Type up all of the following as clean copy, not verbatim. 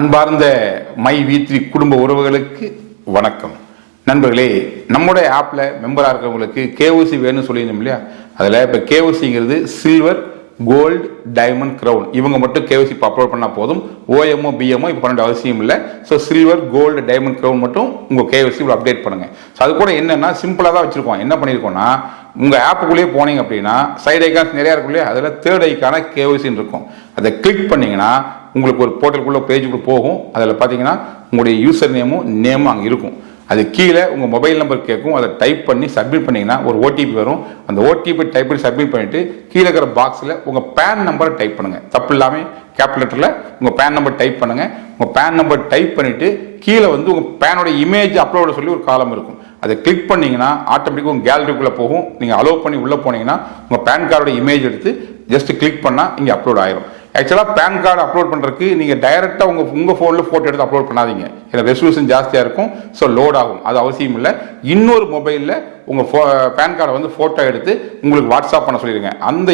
அன்பார்ந்த மை வீத்ரி குடும்ப உறவுகளுக்கு வணக்கம். நண்பர்களே, நம்முடைய ஆப்பில் மெம்பராக இருக்கிறவங்களுக்கு கேஓசி வேணும்னு சொல்லியிருந்தோம் இல்லையா? அதில் இப்போ கேஓசிங்கிறது சில்வர், கோல்டு, டைமண்ட், கிரவுன் இவங்க மட்டும் கேஓசி இப்போ அப்லோட் பண்ணால் போதும். ஓஎம்ஓ பிஎம்ஓ இப்போ பண்ண அவசியம் இல்லை. So silver, gold, diamond, crown மட்டும் உங்கள் கேஓசி இவ்வளோ அப்டேட் பண்ணுங்கள். ஸோ அது கூட என்னென்னா சிம்பிளாக தான் வச்சுருக்கோம். என்ன பண்ணியிருக்கோம்னா, உங்கள் ஆப்புக்குள்ளேயே போனீங்க அப்படின்னா சைடு ஐக்கான்ஸ் நிறையா இருக்கும் இல்லையா? அதில் தேர்ட் ஐக்கான கேஓசின்னு இருக்கும். அதை கிளிக் பண்ணிங்கன்னா உங்களுக்கு ஒரு போர்ட்டலுக்குள்ளே பேஜுக்குள்ளே போகும். அதில் பார்த்தீங்கன்னா உங்களுடைய யூசர் நேமும் அங்கே இருக்கும். அது கீழே உங்கள் மொபைல் நம்பர் கேட்கும். அதை டைப் பண்ணி சப்மிட் பண்ணிங்கன்னா ஒரு ஓடிபி வரும். அந்த ஓடிபி டைப் பண்ணி சப்மிட் பண்ணிவிட்டு கீழே இருக்கிற பாக்ஸில் உங்கள் பேன் நம்பரை டைப் பண்ணுங்கள். தப்பு இல்லாமல் கேபிட்டல் லெட்டரில் உங்கள் பேன் நம்பர் டைப் பண்ணுங்கள். உங்கள் பேன் நம்பர் டைப் பண்ணிவிட்டு கீழே வந்து உங்கள் பேனோட இமேஜ் அப்லோட சொல்லி ஒரு காலம் இருக்கும். அதை கிளிக் பண்ணிங்கன்னா ஆட்டோமேட்டிக்காக உங்கள் கேலரிக்குள்ளே போகும். நீங்கள் அலோவ் பண்ணி உள்ளே போனீங்கன்னா உங்கள் பேன் கார்டோட இமேஜ் எடுத்து ஜஸ்ட் கிளிக் பண்ணால் இங்கே அப்லோட் ஆயிரும். ஆக்சுவலாக பேன் கார்டு அப்லோட் பண்ணுறதுக்கு நீங்கள் டைரெக்டாக உங்கள் ஃபோனில் ஃபோட்டோ எடுத்து அப்லோட் பண்ணாதீங்க. ஏன்னா ரெசல்யூஷன் ஜாஸ்தியாக இருக்கும். ஸோ லோட் ஆகும். அது அவசியம் இல்லை. இன்னொரு மொபைலில் உங்கள் பேன் கார்டை வந்து ஃபோட்டோ எடுத்து உங்களுக்கு வாட்ஸ்அப் பண்ண சொல்லிடுங்க. அந்த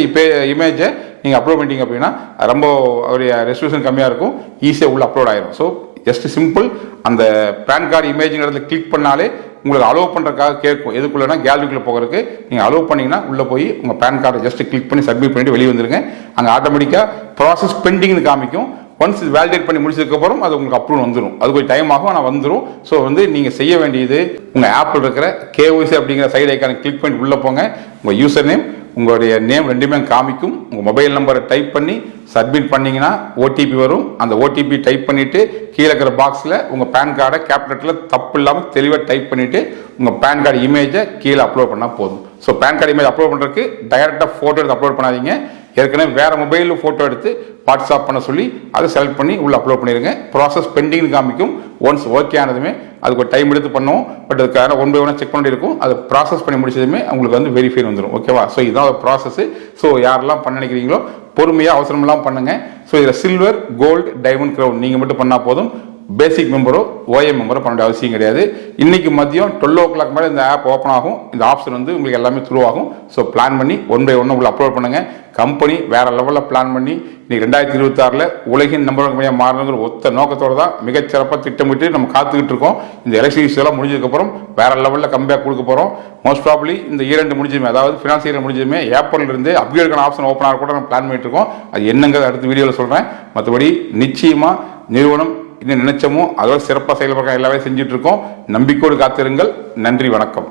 இமேஜை நீங்கள் அப்லோட் பண்ணிட்டீங்க அப்படின்னா ரொம்ப அவருடைய ரெசல்யூஷன் கம்மியாக இருக்கும். ஈஸியாக உள்ள அப்லோட் ஆயிரும். ஸோ ஜஸ்ட் சிம்பிள், அந்த பேன் கார்டு இமேஜுங்கிறதுல கிளிக் பண்ணாலே உங்களுக்கு அலோவ் பண்ணுறதுக்காக கேட்கும். எதுக்குள்ளனா கேலரிக்குள்ளே போகிறதுக்கு நீங்கள் அலோவ் பண்ணிங்கன்னா உள்ளே போய் உங்கள் பேன் கார்டை ஜஸ்ட் கிளிக் பண்ணி சப்மிட் பண்ணிட்டு வெளியே வந்துருங்க. அங்கே ஆட்டோமேட்டிக்காக ப்ராசஸ் பெண்டிங்னு காமிக்கும். ஒன்ஸ் இது வேலிடேட் பண்ணி முடிச்சதுக்கப்புறம் அது உங்களுக்கு அப்ரூவ் வந்துடும். அது கொஞ்சம் டைம் ஆகும், ஆனால் வந்துடும். ஸோ வந்து நீங்கள் செய்ய வேண்டியது, உங்கள் ஆப்பில் இருக்கிற கேஓசி அப்படிங்கிற சைடு ஐக்கானை கிளிக் பண்ணி உள்ளே போங்க. உங்கள் யூசர் நேம், உங்களுடைய நேம் ரெண்டுமே காமிக்கும். உங்கள் மொபைல் நம்பரை டைப் பண்ணி சப்மிட் பண்ணிங்கன்னா ஓடிபி வரும். அந்த ஓடிபி டைப் பண்ணிவிட்டு கீழே இருக்கிற பாக்ஸில் உங்கள் பேன் கார்டை கேபிட்டலில் தப்பு இல்லாமல் தெளிவாக டைப் பண்ணிவிட்டு உங்கள் பேன் கார்டு இமேஜை கீழே அப்லோட் பண்ணால் போதும். So pan card image upload பண்ணுறதுக்கு டைரெக்டாக ஃபோட்டோ எடுத்து அப்லோட் பண்ணாதீங்க. ஏற்கனவே வேறு மொபைலில் ஃபோட்டோ எடுத்து வாட்ஸ்அப் பண்ண சொல்லி அதை செலக்ட் பண்ணி உள்ளே அப்லோட் பண்ணிடுங்க. ப்ராசஸ் பெண்டிங்னு காமிக்கும். ஒன்ஸ் ஓகே ஆனதுமே அதுக்கு ஒரு டைம் எடுத்து பண்ணுவோம். பட் அதுக்காக ஒன் பை ஒன்னாக செக் பண்ணி இருக்கும். அதை ப்ராசஸ் பண்ணி முடிச்சதுமே உங்களுக்கு வந்து வெரிஃபை வந்துடும். ஓகேவா? ஸோ இதுதான் ஒரு ப்ராசஸ். ஸோ யாரெல்லாம் பண்ண நினைக்கிறீங்களோ பொறுமையாக அவசரமெல்லாம் பண்ணுங்க. ஸோ இதில் சில்வர், கோல்டு, டைமண்ட், கிரவுன் நீங்கள் மட்டும் பண்ணால் போதும். பேசிக் மெம்பரோ ஓஎம் மெம்பரோ பண்ண வேண்டிய அவசியம் கிடையாது. இன்னைக்கு மதியம் 12 o'clock மேலே இந்த ஆப் ஓப்பன் ஆகும். இந்த ஆப்ஷன் வந்து உங்களுக்கு எல்லாமே த்ரூ ஆகும். ஸோ பிளான் பண்ணி ஒன் பை ஒன்று உங்களை அப்லோட் பண்ணுங்க. கம்பெனி வேற லெவலில் பிளான் பண்ணி இன்னைக்கு 2026 உலகின் நம்பர் கம்பெனியாக மாறணுங்கிற ஒத்த நோக்கத்தோடு தான் மிகச்சிறப்பாக திட்டமிட்டு நம்ம காத்துக்கிட்டு இருக்கோம். இந்த எலெக்ஷன் இஷ்யூ எல்லாம் முடிஞ்சதுக்கப்புறம் வேற லெவலில் கம்பேக் கொடுக்க போகிறோம். மோஸ்ட் ப்ராபப்ளி இந்த ஈரெண்டு முடிஞ்சதுமே, அதாவது ஃபினான்ஸ் இயர் முடிஞ்சதுமே ஏப்ரல் இருந்து அப்கிரேடுக்கான ஆப்ஷன் ஓப்பன் ஆக கூட நம்ம பிளான் பண்ணிட்டு இருக்கோம். அது என்னங்கிறது அடுத்த வீடியோவில் சொல்கிறேன். மற்றபடி நிச்சயமாக நிறுவனம் இன்னும் நினைச்சமோ அதோட சிறப்பாக செயல்படுற எல்லாமே செஞ்சுட்டு இருக்கோம். நம்பிக்கையோடு காத்திருங்கள். நன்றி, வணக்கம்.